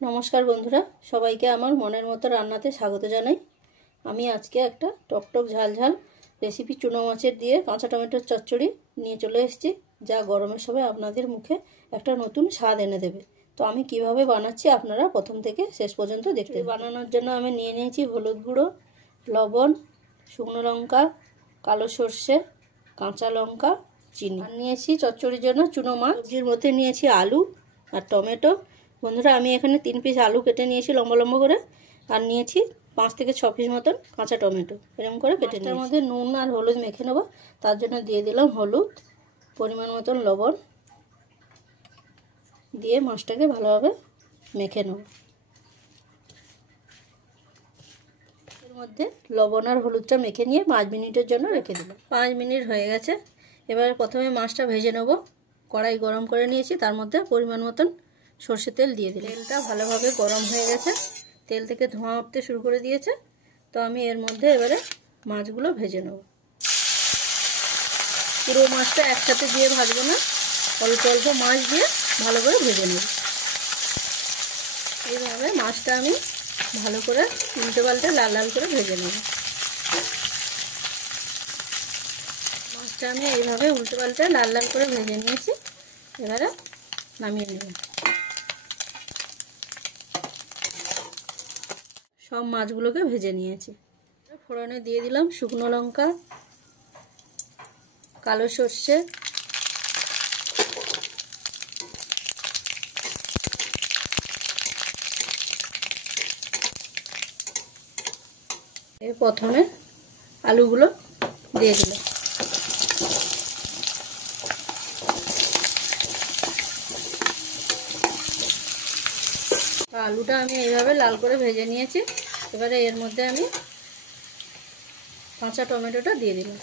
নমস্কার বন্ধুরা, সবাইকে আমার মনের মতো রান্নাতে স্বাগত জানাই। আমি আজকে একটা টকটক ঝালঝাল রেসিপি চুনো মাছের দিয়ে কাঁচা টমেটোর চচ্চড়ি নিয়ে চলে এসেছি, যা গরমের সময় আপনাদের মুখে একটা নতুন স্বাদ এনে দেবে। তো আমি কিভাবে বানাচ্ছি আপনারা প্রথম থেকে শেষ পর্যন্ত দেখতে। বানানোর জন্য আমি নিয়ে নিয়েছি হলুদ গুঁড়ো, লবণ, শুকনো লঙ্কা, কালো সর্ষে, কাঁচা লঙ্কা, চিনি। আর নিয়েছি চচ্চড়ির জন্য চুনো মাছ। সবজির মধ্যে নিয়েছি আলু আর টমেটো। বন্ধুরা, আমি এখানে 3 পিস আলু কেটে নিয়েছি লম্বা লম্বা করে, আর নিয়েছি 5 থেকে 6 পিস মতন কাঁচা টমেটো, এরকম করে কেটে নিয়েছি। এর মধ্যে নুন আর হলুদ মেখে নেব। তার জন্য দিয়ে দিলাম হলুদ, পরিমাণ মতন লবণ দিয়ে মাছটাকে ভালোভাবে মেখে নেব। এর মধ্যে লবণ আর হলুদটা মেখে নিয়ে 5 মিনিটের জন্য রেখে দিলাম। 5 মিনিট হয়ে গেছে। এবার প্রথমে মাছটা ভেজে নেব। কড়াই গরম করে নিয়েছি, তার মধ্যে পরিমাণ মতন সর্ষে তেল দিয়ে দিলাম। তেলটা ভালোভাবে গরম হয়ে গেছে, তেল থেকে ধোঁয়া উঠতে শুরু করে দিয়েছে। তো আমি এর মধ্যে এবারে মাছগুলো ভেজে নেব। পুরো মাছটা একসাথে দিয়ে ভাজবো না, অল্প অল্প মাছ দিয়ে ভালো করে ভেজে নেব। এইভাবে মাছটা আমি ভালো করে উল্টে পাল্টে লাল লাল করে ভেজে নেব। মাছটা আমি এইভাবে উল্টে পাল্টে লাল লাল করে ভেজে নিয়েছি। এবারে নামিয়ে নেব। সব মাছগুলোকে ভেজে নিয়েছি। ফোড়নে দিয়ে দিলাম শুকনো লঙ্কা, কালো সর্ষে, এর প্রথমে আলুগুলো দিয়ে দিলাম। আলুটা আমি এইভাবে লাল করে ভেজে নিয়েছি। এবারে এর মধ্যে আমি কাঁচা টমেটোটা দিয়ে দিলাম।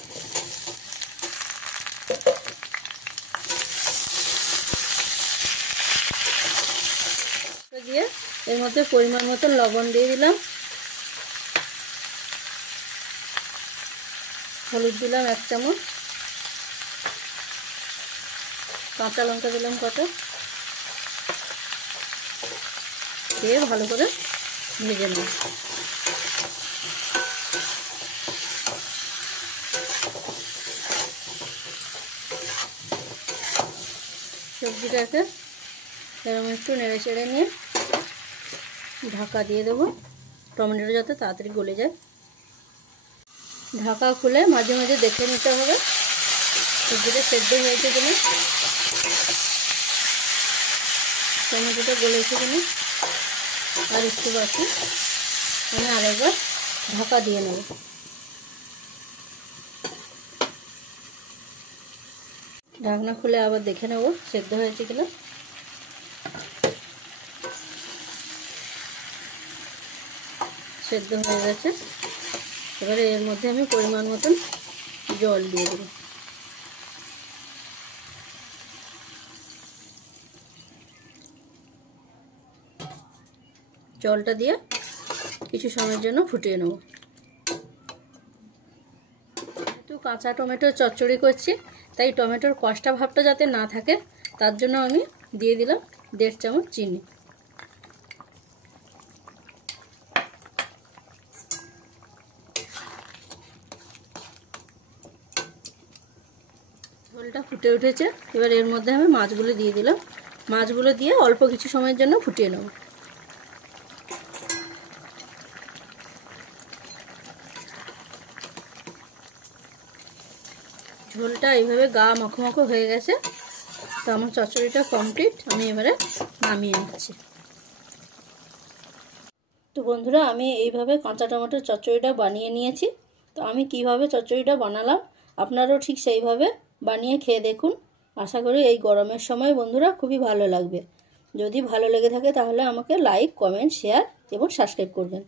দিয়ে এর মধ্যে পরিমাণ মতো লবণ দিয়ে দিলাম, হলুদ দিলাম 1 চামচ, কাঁচা লঙ্কা দিলাম কটা, দিয়ে ভালো করে ভেজে নেব। সবজিটাকে এরকম একটু নেড়ে চেড়ে নিয়ে ঢাকা দিয়ে দেবো, টমেটোটা যাতে তাড়াতাড়ি গলে যায়। ঢাকা খুলে মাঝে মাঝে দেখে নিতে হবে সবজিটা সেদ্ধ হয়েছে কিনা, টমেটোটা গলেছে কিনা। আর একটু বাকি, আমি আরেকবার ঢাকা দিয়ে নেব। ঢাকনা খুলে আবার দেখে নেব সেদ্ধ হয়েছে কিনা। সেদ্ধ হয়ে গেছে। এবারে এর মধ্যে আমি পরিমাণ মতন জল দিয়ে দেব। জলটা দিয়ে কিছু সময়ের জন্য ফুটিয়ে নেব। একটু কাঁচা টমেটোর চচ্চড়ি করছি, তাই টমেটোর কষ্টা ভাবটা যাতে না থাকে, তার জন্য আমি দিয়ে দিলাম 1.5 চামচ চিনি। ঝোলটা ফুটে উঠেছে। এবার এর মধ্যে আমি মাছগুলো দিয়ে দিলাম। মাছগুলো দিয়ে অল্প কিছু সময়ের জন্য ফুটিয়ে নেব। ঝোলটা এইভাবে গা মাখো মাখো হয়ে গেছে। তো আমার চচ্চড়িটা কমপ্লিট। আমি এবারে নামিয়ে নিচ্ছি। তো বন্ধুরা, আমি এইভাবে কাঁচা টমেটোর চচ্চড়িটা বানিয়ে নিয়েছি। তো আমি কিভাবে চচ্চড়িটা বানালাম আপনারাও ঠিক সেইভাবে বানিয়ে খেয়ে দেখুন। আশা করি এই গরমের সময় বন্ধুরা খুবই ভালো লাগবে। যদি ভালো লেগে থাকে তাহলে আমাকে লাইক, কমেন্ট, শেয়ার এবং সাবস্ক্রাইব করবেন।